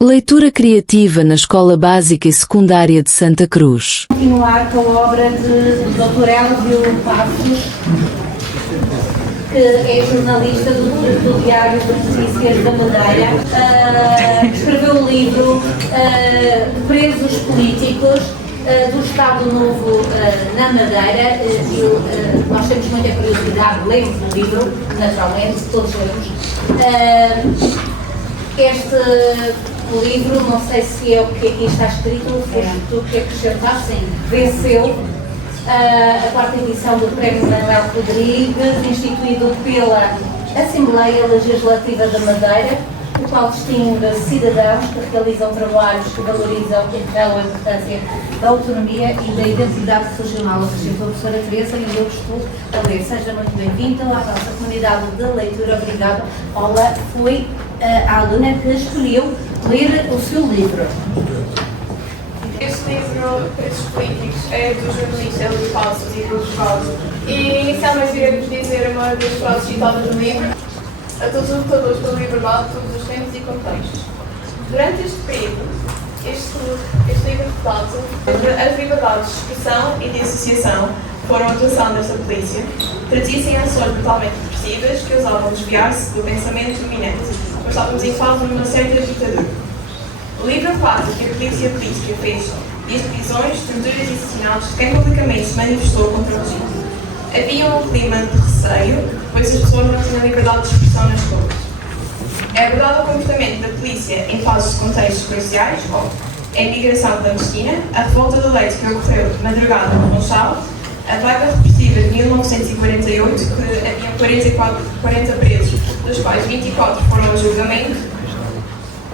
Leitura criativa na Escola Básica e Secundária de Santa Cruz. Continuar com a obra do Dr. Elvio Passos, que é jornalista do Diário de Notícias da Madeira. Escreveu o livro Presos Políticos do Estado Novo na Madeira. Nós temos muita curiosidade, lemos o livro, naturalmente, todos lemos. O livro, não sei se é o que aqui está escrito, foste tu que acrescentaste, venceu a quarta edição do Prémio Manuel Rodrigues, instituído pela Assembleia Legislativa da Madeira, o qual distingue cidadãos que realizam trabalhos que valorizam e revelam a importância da autonomia e da identidade regional. Acrescentou a professora Teresa e eu estou a ler. Seja muito bem-vinda à nossa comunidade de leitura. Obrigada. Paula foi a aluna que escolheu ler o seu livro. Este livro, Preços Políticos, é do jornalista Elvio Passos e do Passos. E inicialmente iremos dizer uma das frases citadas no livro: a todos os lutadores pela liberdade, todos os tempos e contextos. Durante este período, este livro trata as liberdades de expressão e de associação foram a atuação desta polícia, traduzissem em ações brutalmente repressivas que usavam desviar-se do pensamento dominante, mas estávamos em fase de uma certa ditadura. O livro relata que a polícia política fez desde prisões, torturas e assassinatos de quem publicamente se manifestou contra o regime. Havia um clima de receio, pois as pessoas não tinham liberdade de expressão nas ruas. É abordado o comportamento da polícia em fases de contextos cruciais, como a imigração clandestina, a revolta do leite que ocorreu de madrugada no Funchal, a vaga repressiva de 1948, que haviam 40 presos, dos quais 24 foram a julgamento,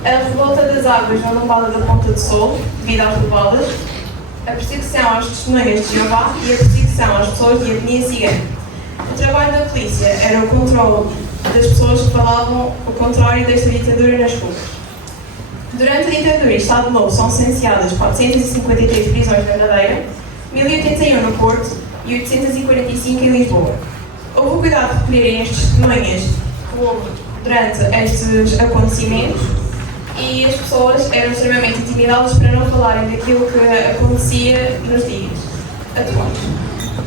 a revolta das águas na lombada da Ponta do Sol, devido às levadas, a perseguição às testemunhas de Jeová e a perseguição às pessoas de etnia cigana. O trabalho da polícia era o controle das pessoas que falavam o contrário desta ditadura nas ruas. Durante a ditadura e Estado Novo são sentenciadas 453 prisões na Madeira, 1081 no Porto e 845 em Lisboa. Houve o cuidado de recolherem as testemunhas que houve durante estes acontecimentos e as pessoas eram extremamente intimidadas para não falarem daquilo que acontecia nos dias atuais.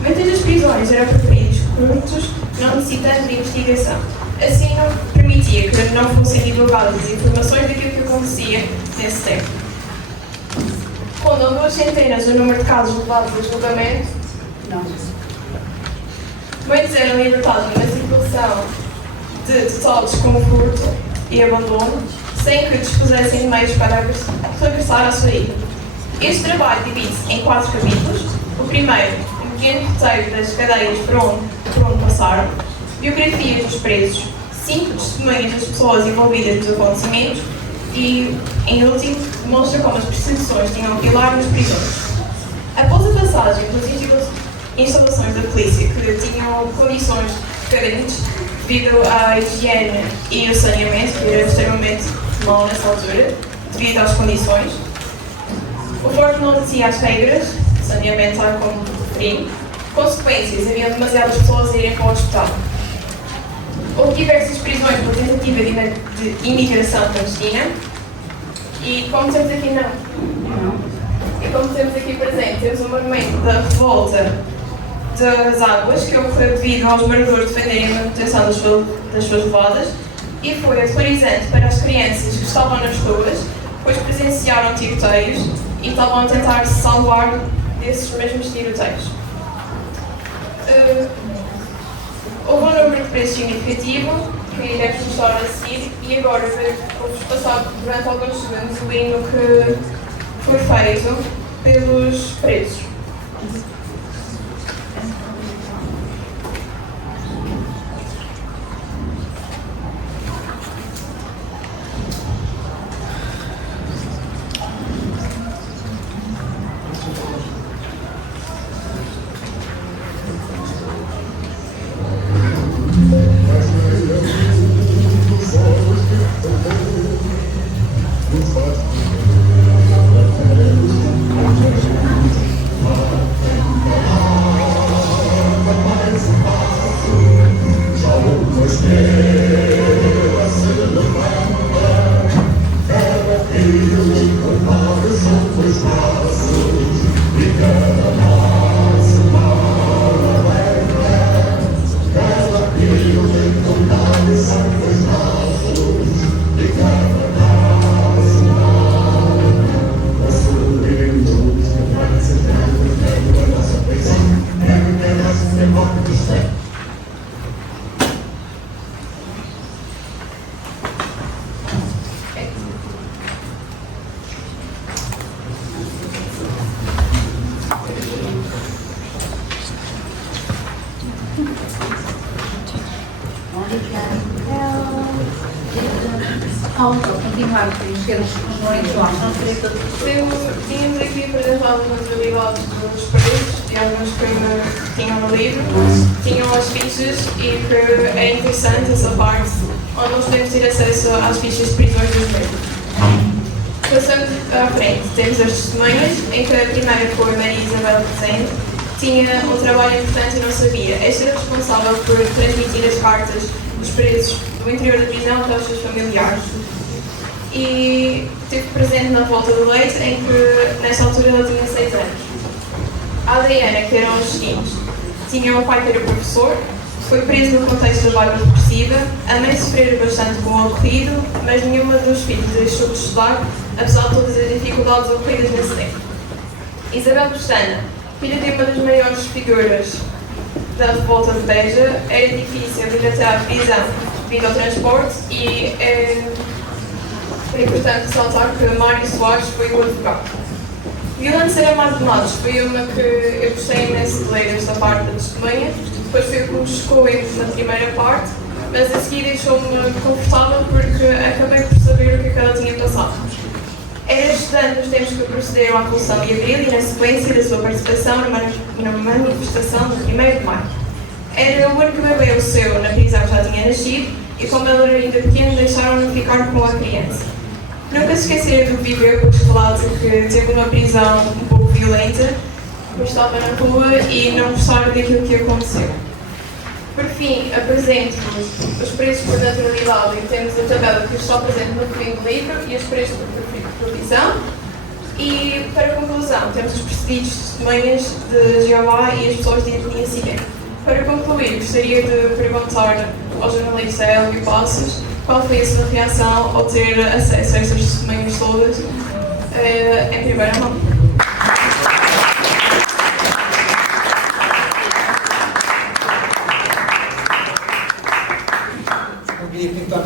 Muitas das prisões eram por períodos curtos, não necessitando de investigação. Assim, não permitia que não fossem divulgadas as informações daquilo que acontecia nesse tempo. Rondam 2 centenas o número de casos levados a julgamento. Muitos eram libertados numa situação de total desconforto e abandono, sem que dispusessem de meios para regressar à sua ilha. Este trabalho divide-se em 4 capítulos. O primeiro, um pequeno roteiro das cadeias por onde passaram, biografias dos presos, 5 testemunhas das pessoas envolvidas nos acontecimentos e, em último, demonstra como as perseguições tinham um pilar nas prisões. Após a passagem pelas instalações da polícia, que tinham condições decadentes devido à higiene e ao saneamento, que era extremamente mau nessa altura, devido às condições, o forte não obedecia às regras, saneamento tal como referi. Consequências, havia demasiadas pessoas a irem para o hospital. Houve diversas prisões por tentativa de imigração clandestina e como temos aqui presente, temos um monumento da revolta das águas que ocorreu devido aos moradores defenderem a manutenção das suas levadas e foi aterrorizante para as crianças que estavam nas ruas, pois presenciaram tiroteios e estavam a tentar se salvar desses mesmos tiroteios. Houve um número de preços significativo, que iremos mostrar a seguir, e agora vou-vos passar durante alguns segundos o hino que foi feito pelos presos. Continuar a preencher os números lá, não seria todo. Tínhamos aqui apresentado as modalidades dos presos e algumas que tinham no livro, tinham as fichas e que é interessante essa parte onde nós podemos ter acesso às fichas de prisões dos presos. Passando à frente, temos as testemunhas, em que a primeira foi Maria Isabel Rezende, tinha um trabalho importante e não sabia. Esta era responsável por transmitir as cartas dos presos do interior da prisão para os seus familiares. E esteve presente na volta do leite, em que nesta altura ela tinha 6 anos. A Adriana, que eram os seguintes: tinha um pai que era professor, foi preso no contexto da barba repressiva, a mãe sofreu bastante com o ocorrido, mas nenhuma dos filhos deixou de estudar, apesar de todas as dificuldades ocorridas nesse tempo. Isabel Pestana, filha de uma das maiores figuras da revolta de Beja, era difícil ir até à prisão devido ao transporte e é importante ressaltar que Mário Soares foi o advogado. Violante Saramago de Matos foi uma que eu gostei imenso de ler esta parte da testemunha, depois foi o que me chocou na primeira parte, mas a seguir deixou-me confortável porque acabei por saber o que ela tinha passado. Era estudante nos tempos que procederam à Revolução de Abril e na sequência da sua participação na manifestação de 1º de Maio. Era o único bebê o seu na prisão já tinha nascido e como ele era ainda pequeno deixaram-no ficar com a criança. Nunca se esqueceram do que viveu, porque relatos que teve uma prisão um pouco violenta, pois estava na rua e não gostaram daquilo que aconteceu. Por fim, apresento-vos os preços por naturalidade e temos a tabela que está presente no fim do livro e os preços por prisão. E, para conclusão, temos os precedidos testemunhas de Jeová e as pessoas de etnia cigana. Para concluir, gostaria de perguntar ao jornalista Hélio Passos qual foi a sua reação ao ter acesso a estas testemunhas todas em primeira mão. Eu ia tentar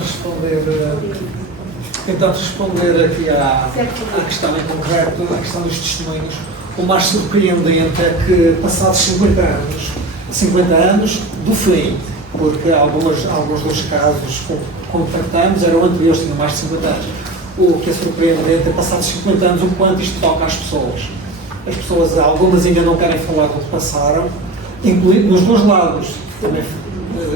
responder aqui à questão em concreto, à questão dos testemunhos. O mais surpreendente é que, passados 50 anos do fim, porque alguns dos casos que contactamos eram anteriores, tinham mais de 50 anos. O que é surpreendente é, passados 50 anos, o quanto isto toca às pessoas. As pessoas, algumas ainda não querem falar do que passaram, incluindo nos dois lados. Também,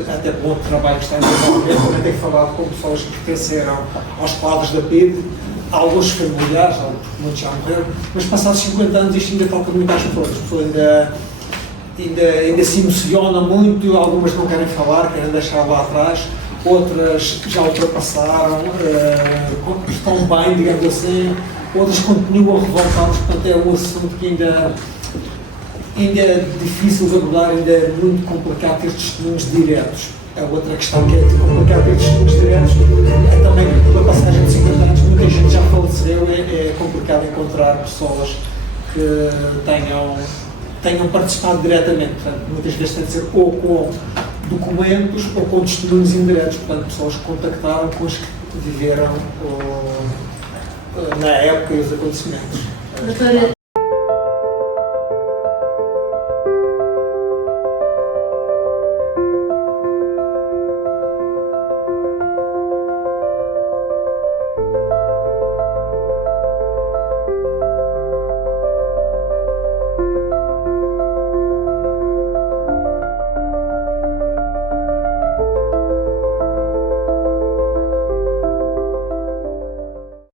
até pelo outro trabalho que está em desenvolvimento, também tenho falado com pessoas que pertenceram aos quadros da PIDE, alguns familiares, muitos já morreram, mas passados 50 anos isto ainda toca muito às pessoas. As pessoas ainda se emocionam muito, algumas não querem falar, querem deixar lá atrás, outras já ultrapassaram, estão bem, digamos assim, outras continuam revoltadas, portanto é um assunto que ainda é difícil de abordar, ainda é muito complicado ter testemunhos diretos. A outra questão que é complicado ter testemunhos diretos é também que pela passagem de 50 anos muita gente já faleceu, é complicado encontrar pessoas que tenham participado diretamente. Portanto, muitas vezes tem de ser ou com documentos ou com testemunhos indiretos, portanto pessoas que contactaram com os que viveram na época e os acontecimentos. Doutora,